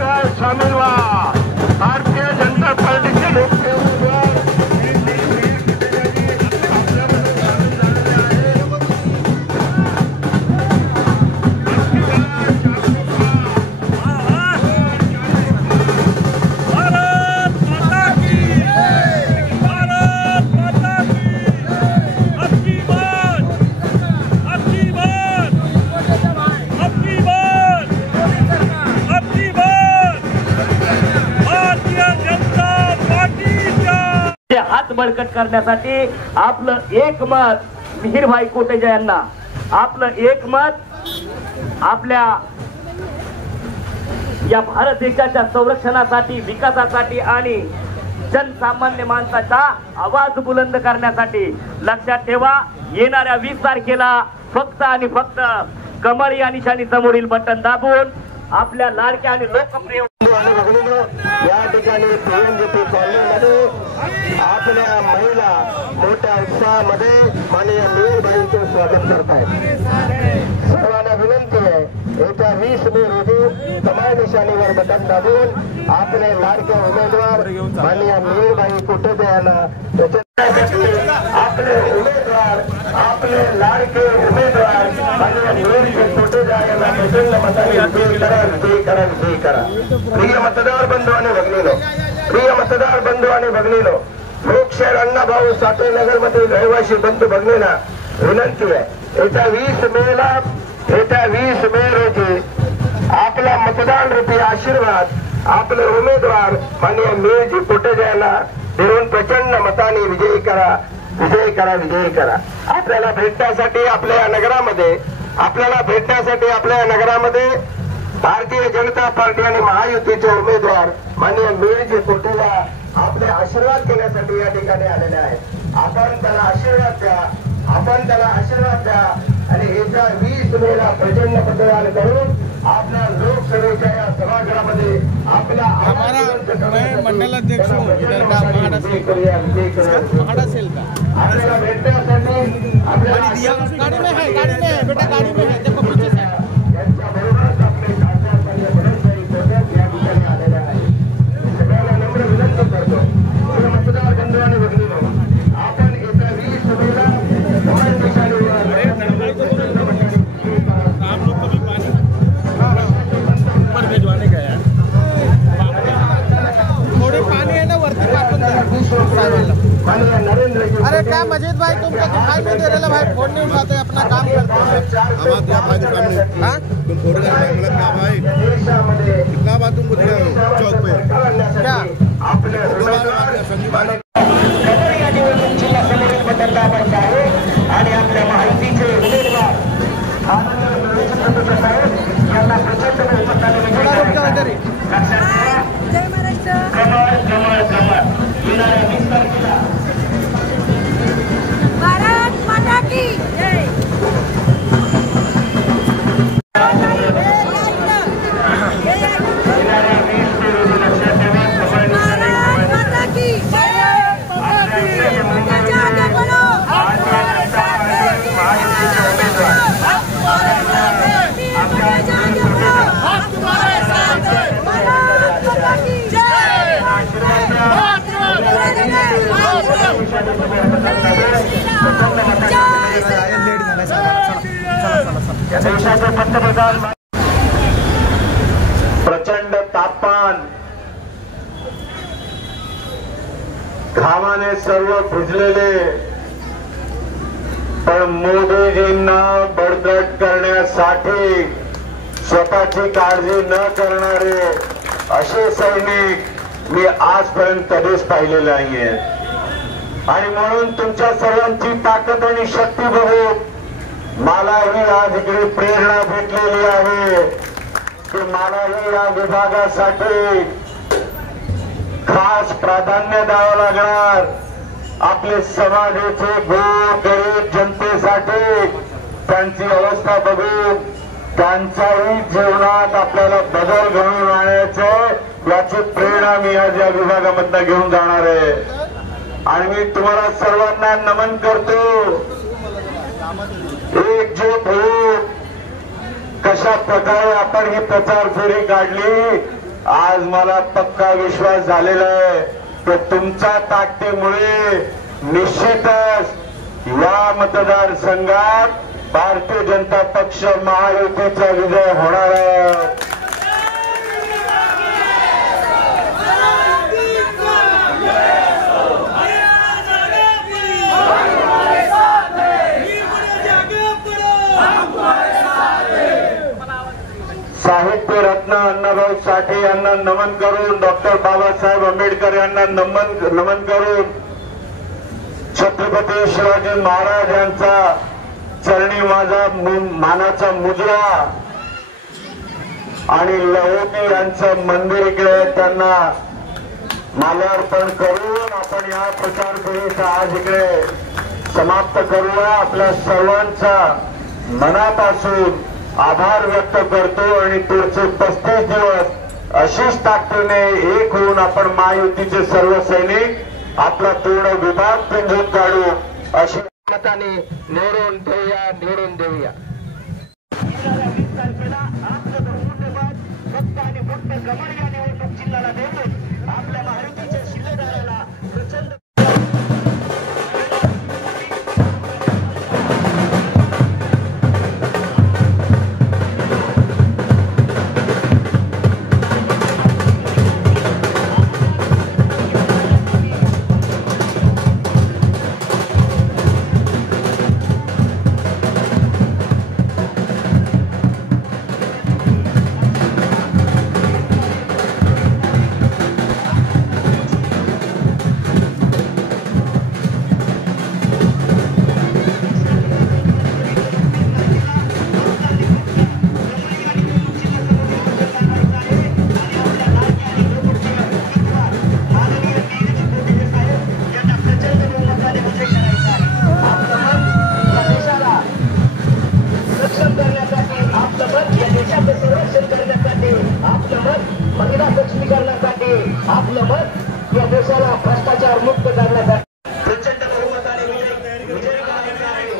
काय सामील व्हा. भारतीय जनता पार्टीचे लोकप्रिय उमेदवार हात बळकट करण्यासाठी आपलं एक मत मिहीरभाई कोटेजा यांना, आपलं एक मत आपल्या या भारत देशाच्या संरक्षणासाठी, विकासासाठी आणि जनसामान्य माणसाचा आवाज बुलंद करण्यासाठी. लक्षात ठेवा, येणाऱ्या 20 तारखेला फक्त आणि फक्त कमळ या निशाणी समोरील बटन दाबून आपल्या लाडक्या आणि लोकप्रिय या ठिकाणी पीएमजीपी कॉलनीमध्ये आपल्या महिला मोठ्या उत्साहामध्ये माननीय मिहीरभाईंचे स्वागत करत आहेत. सर्वांना विनंती आहे, येत्या 20 मे रोजी कमळ निशाणीवर बटन दाबून आपले लाडके उमेदवार माननीय मिहीरभाई कोटेजा यांना आपले उमेदवार, आपले लाडके उमेदवार माननीय मिहीरभाई कोटेजा यांना प्रचंड मताने विजयी करा. प्रिय मतदार बंधू आणि भगिनीनो, प्रिय मतदार बंधू आणि भगिनीनो, लोकशाहीर अण्णाभाऊ साठे नगर मधील रहिवासी बंधू भगिनींना विनंती आहे, येत्या 20 मे रोजी आपला मतदान रूपी आशीर्वाद आपले उमेदवार माननीय मिहीरजी कोटेजा यांना देऊन प्रचंड मताने विजयी करा. आपल्याला भेटण्यासाठी आपल्या नगरामध्ये भारतीय जनता पार्टी आणि महायुतीचे उमेदवार माननीय मिहीरजी कोटेजा आपले आशीर्वाद घेण्यासाठी या ठिकाणी आलेले आहेत. आपण त्याला आशीर्वाद द्या आणि येत्या 20 मेला प्रचंड मतदान करून आपल्या लोकसभेच्या या सभागृहामध्ये आपल्या मंडलाध्यक्ष आपल्याला भेटण्यासाठी अरे क्या मजीद भाई, तुमको दिखाई नहीं दे रहा भाई, फोन नहीं उठाते, अपना काम करते हैं. तुम फोटो क्या भाई, कितना बात तुमको दिखा चौक पे क्या आणि आपल्या माहितीचे उमेदवार यांना प्रचंड भारत माता की जय. प्रचंड तापमान, घामाने सर्व भिजलेले, पण मोदीजींना बळकट करण्यासाठी स्वतःची काळजी न करणारे असे सैनिक मी आजपर्यंत कधीच पाहिलेले नाहीये. आणि म्हणून तुमच्या सर्वांची ताकद आणि शक्ती बघून मलाही आज इकडे प्रेरणा भेटलेली आहे की मलाही या विभागासाठी खास प्राधान्य द्यावं लागणार. आपले समाजाचे गरीब जनतेसाठी त्यांची अवस्था बघून त्यांच्याही जीवनात आपल्याला बदल घडवून आणायचे याची प्रेरणा मी आज या विभागामधून घेऊन जाणार आहे. आणि मी तुम्हाला सर्वांना नमन करतो. एकजूट होऊन कशा प्रकारे आपण ही प्रचार फेरी काढली आज मला पक्का विश्वास झालेला आहे की तुमच्या ताकदीमुळे निश्चितच या मतदारसंघात भारतीय जनता पक्ष महायुतीचा विजय होणार आहे। साहित्य रत्न अण्णाभाऊ साठे यांना नमन करून, डॉक्टर बाबासाहेब आंबेडकर यांना नमन करून, छत्रपती शिवाजी महाराज यांचा चरणी माझा मानाचा मुजरा आणि लहोटी यांचं मंदिर इकडे त्यांना माल्यार्पण करून आपण या प्रचार फेरीचा आज इकडे समाप्त करूया। आपल्या सर्वांचा मनापासून आभार व्यक्त करतो आणि पुढचे 35 दिवस अशीच ताकदीने एक होऊन आपण महायुतीचे सर्व सैनिक आपला पूर्ण विभाग पिंजून काढू अशी मताने निवडून देऊया। आपल्या महायुतीच्या शिलेदाराला प्रचंड आपलं मत या देशाला भ्रष्टाचार मुक्त करण्यासाठी प्रचंड बहुमताने विजय करायचा आहे।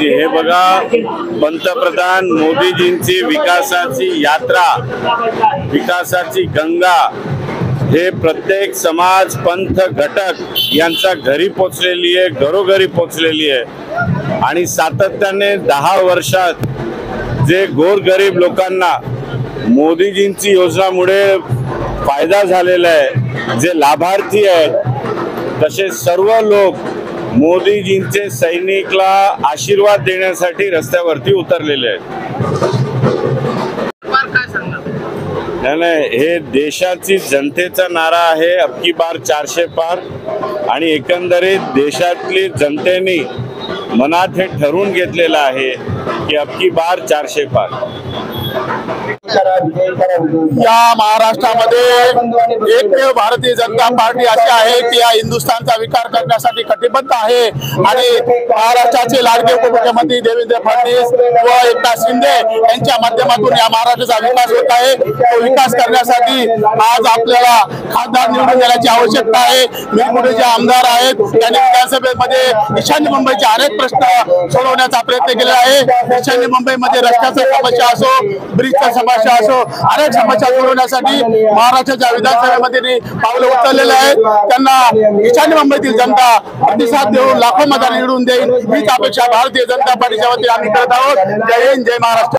हे बघा, पंतप्रधान मोदीजींची विकासाची यात्रा, विकासाची गंगा हे प्रत्येक समाज पंथ घटक यांच्या घरी पोचलेली आहे, घरोघरी पोचलेली आहे। आणि सातत्याने 10 वर्षात जे गोरगरीब लोकांना मोदीजींची योजनामुळे फायदा झालेला आहे, जे लाभार्थी आहेत, तसे सर्व लोक मोदीजींचे सैनिकला आशीर्वाद देण्यासाठी रस्त्यावरती उतरलेले आहेत। नाही, हे देशाची जनतेचा नारा आहे, अबकी बार 400 पार। आणि एकंदरीत देशातली जनतेने मनात हे ठरवून घेतलेलं आहे की अबकी बार 400 पार। या महाराष्ट्रामध्ये एकमेव भारतीय जनता पार्टी अशी आहे की या हिंदुस्थानचा विकास करण्यासाठी कटिबद्ध आहे आणि महाराष्ट्राचे लाडके उपमुख्यमंत्री देवेंद्र फडणवीस व एकनाथ शिंदे यांच्या माध्यमातून या महाराष्ट्राचा विकास होत आहे। तो विकास करण्यासाठी आज आपल्याला खासदार निवडून देण्याची आवश्यकता आहे। मिरकुटे जे आमदार आहेत त्यांनी विधानसभेमध्ये ईशान्य मुंबईचे अनेक प्रश्न सोडवण्याचा प्रयत्न केला आहे। ईशान्य मुंबईमध्ये रस्त्याची समस्या असो, ब्रिजची समस्या असो, अनेक समस्या सोडवण्यासाठी महाराष्ट्राच्या विधानसभेमध्ये पावलं उचललेले आहेत। त्यांना ईशान्य मुंबईतील जनता प्रतिसाद देऊन लाखो मतांनी निवडून देईल हीच अपेक्षा भारतीय जनता पार्टीच्या वतीने आम्ही करत आहोत। जय हिंद, जय महाराष्ट्र।